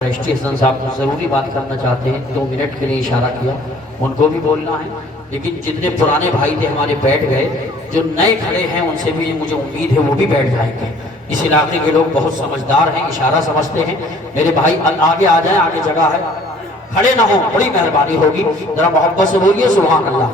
رشتی حسن صاحب کو ضروری بات کرنا چاہتے ہیں، 2 منٹ کے لیے اشارہ کیا، ان کو بھی بولنا ہے، لیکن جتنے پرانے بھائی تھے ہمارے بیٹھ گئے، جو نئے کھڑے ہیں ان سے بھی مجھے امید ہے وہ بھی بیٹھ جائیں گے۔ اس علاقے کے لوگ بہت سمجھدار ہیں، اشارہ سمجھتے ہیں۔ میرے بھائی آگے آ جائیں، آگے جگہ ہے، کھڑے نہ ہوں، بڑی مہربانی ہوگی، ذرا محبت سے بولیے سبحان اللہ۔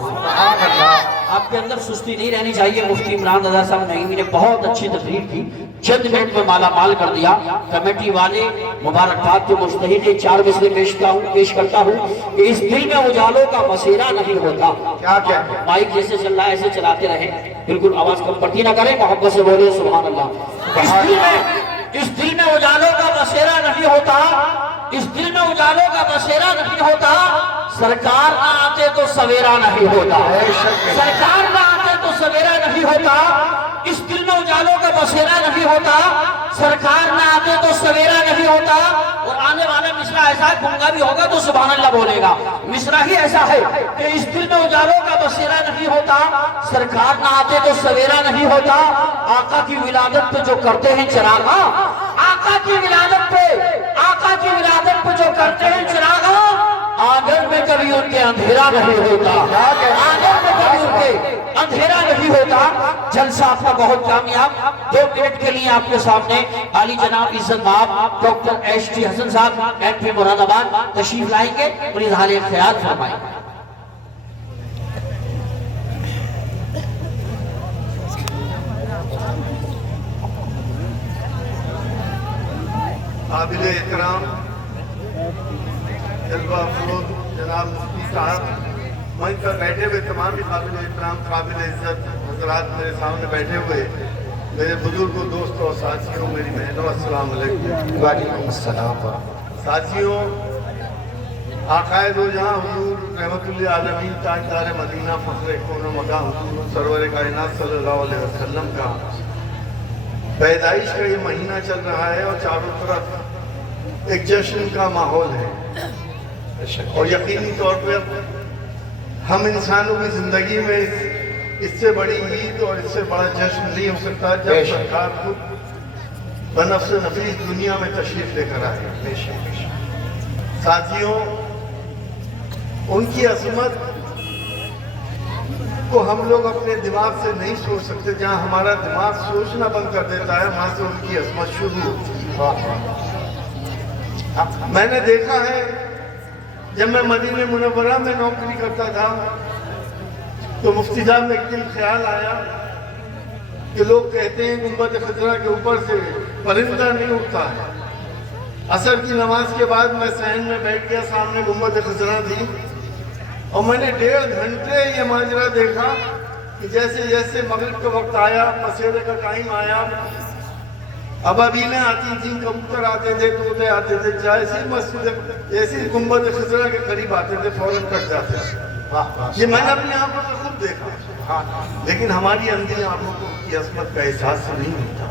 آپ کے اندر سستی نہیں رہنی چاہیے۔ مفتی عمران رضا صاحب نعیمی نے بہت اچھی تقریر کی، چند منٹ میں مالا مال کر دیا۔ کمیٹی والے مبارکباد کے مستحق 4 مصرے پیش کرتا ہوں کہ اس دل میں اجالوں کا بسیرا نہیں ہوتا۔ کیا مائک جیسے چل رہا ہے ایسے چلاتے رہیں، بالکل آواز کم پڑتی نہ کریں، محبت سے بولے سبحان اللہ۔ اس دل میں اجالوں کا بسیرا نہیں ہوتا، اس دل میں اجالوں کا بسیرا نہیں ہوتا، سرکار نہ آتے تو سویرا نہیں ہوتا، سرکار نہ آتے تو سویرا نہیں ہوتا، اس دل میں اجالوں کا بسیرا نہیں ہوتا، سرکار نہ آتے تو سویرا نہیں ہوتا۔ اور آنے والا مصرع ایسا ہے، گونگا بھی ہوگا تو سبحان اللہ بولے گا، مصرع ہی ایسا ہے کہ اس دل میں اجالوں کا بسیرا نہیں ہوتا، سرکار نہ آتے تو سویرا نہیں ہوتا۔ آقا کی ولادت پہ جو کرتے ہیں چراغاں، آقا کی ولادت پہ، آقا کی ولادت پہ جو کرتے ہیں چراغاں، آنگن میں کبھی ان کے اندھیرا نہیں ہوتا، آنگن میں کبھی ان کے اندھیرا نہیں ہوتا۔ جلسہ آپ کا بہت کامیاب۔ 2 منٹ کے لیے آپ کے سامنے عالی جناب عزت مآب ڈاکٹر ایش حسن صاحب MP مراد آباد تشریف لائیں گے اور اظہار خیال فرمائیں گے۔ قابل احترام جلوہ افروز جناب مفتی صاحب، منچ پر بیٹھے ہوئے تمام ہی قابل احترام قابل عزت حضرات میرے سامنے بیٹھے ہوئے، میرے بزرگوں، دوستوں اور ساتھیوں، میری بہنوں، السلام علیکم۔ وعلیکم السلام۔ ساتھیوں، آقائے دو جہاں حضور رحمت للعالمین تاجدار مدینہ فخر کون و مقام حضور سرور کائنات صلی اللہ علیہ وسلم کا پیدائش کا یہ مہینہ چل رہا ہے اور چاروں طرف ایک جشن کا ماحول ہے، اور یقینی طور پر ہم انسانوں کی زندگی میں اس سے بڑی عید اور اس سے بڑا جشن نہیں ہو سکتا جب سرکار خود بنفس نفیس دنیا میں تشریف لے کر آئے۔ ساتھیوں، ان کی عظمت کو ہم لوگ اپنے دماغ سے نہیں سوچ سکتے، جہاں ہمارا دماغ سوچنا بند کر دیتا ہے وہاں سے ان کی عظمت شروع ہوتی ہے۔ میں نے دیکھا ہے جب میں مدینہ منورہ میں نوکری کرتا تھا تو مفتی صاحب میں ایک دن خیال آیا کہ لوگ کہتے ہیں گنبد خضرا کے اوپر سے پرندہ نہیں اٹھتا ہے۔ عصر کی نماز کے بعد میں صحن میں بیٹھ گیا، سامنے گنبد خضرا تھی، اور میں نے 1.5 گھنٹے یہ ماجرا دیکھا کہ جیسے جیسے مغرب کا وقت آیا، مسیرے کا ٹائم آیا، ابابیلیں آتی تھیں، کبوتر آتے تھے، طوطے آتے تھے، جیسی مسجد ایسی گنبد خضرا کے قریب آتے تھے فوراً کٹ جاتے تھے۔ یہ میں نے اپنی آنکھوں سے خود دیکھا، لیکن ہماری اندھی آنکھوں کو ان کی عظمت کا احساس نہیں ہوتا۔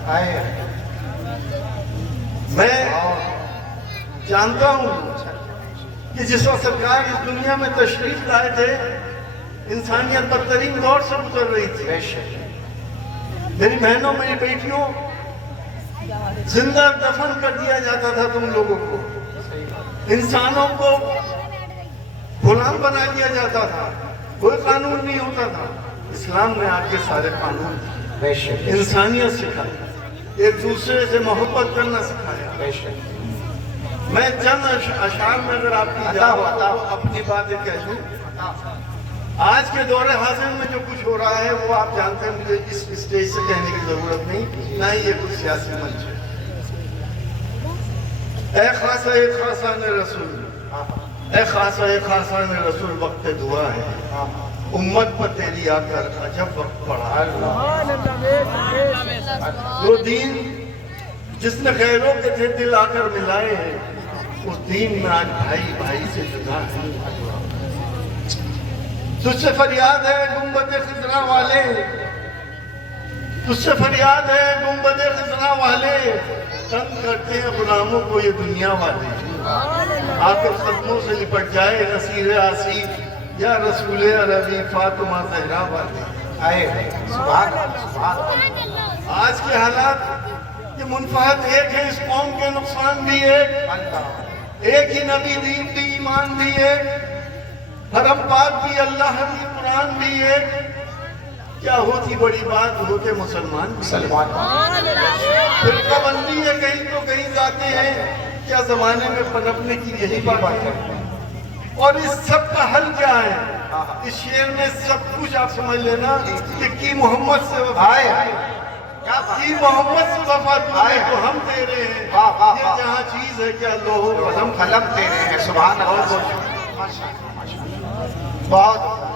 میں جانتا ہوں کہ جس وقت سرکار اس دنیا میں تشریف لائے تھے انسانیت بدترین دور سے گزر رہی تھی۔ میری بہنوں، میری بیٹیوں، زندہ دفن کر دیا جاتا تھا تم لوگوں کو، انسانوں کو غلام بنا دیا جاتا تھا، کوئی قانون نہیں ہوتا تھا۔ اسلام میں آ کے سارے قانون تھے، انسانیت سکھائی، ایک دوسرے سے محبت کرنا سکھایا۔ میں چند اشعار میں اگر آپ کی اپنی باتیں کہہ دوں، آج کے دور حاضر میں جو کچھ ہو رہا ہے وہ آپ جانتے ہیں، مجھے اس اسٹیج سے کہنے کی ضرورت نہیں، نہ ہی یہ کچھ سیاسی منچ ہے۔ اے خاصان رسول، اے خاصان رسول، وقت دعا ہے، امت پر تیری آ کر عجب وقت پڑا ہے۔ وہ دین جس نے غیروں کے تھے دل آ کر ملائے ہیں، اس دین میں آج بھائی بھائی سے جدا ہے۔ تجھ سے فریاد ہے گنبد خضرا والے، تجھ سے فریاد ہے گنبد خضرا والے، تنگ کرتے ہیں غلاموں کو یہ دنیا والے، آ کر قدموں سے لپٹ جائے نصیر آسی، یا رسول عربی فاطمہ زہرا والے۔ آج کے حالات یہ منفعت ایک ہے، اس قوم کے نقصان بھی ایک، ایک ہی نبی، دین بھی، ایمان بھی ایک، حرم پاک بھی، اللہ بھی، قرآن بھی ایک، کیا ہوتی بڑی بات، ہوتے مسلمان بھی۔ فرقہ بندی ہے کہیں تو کہیں جاتے ہیں، کیا زمانے میں پنپنے کی یہی بات ہے۔ اور اس سب کا حل کیا ہے؟ اس شعر میں سب کچھ آپ سمجھ لینا کہ کی محمد سے وفا، کی محمد سے وفا تمہیں تو ہم دے رہے ہیں، یہ جہاں چیز ہے کیا لوہ قلم قلم دے رہے ہیں، سبحان اللہ۔ بہت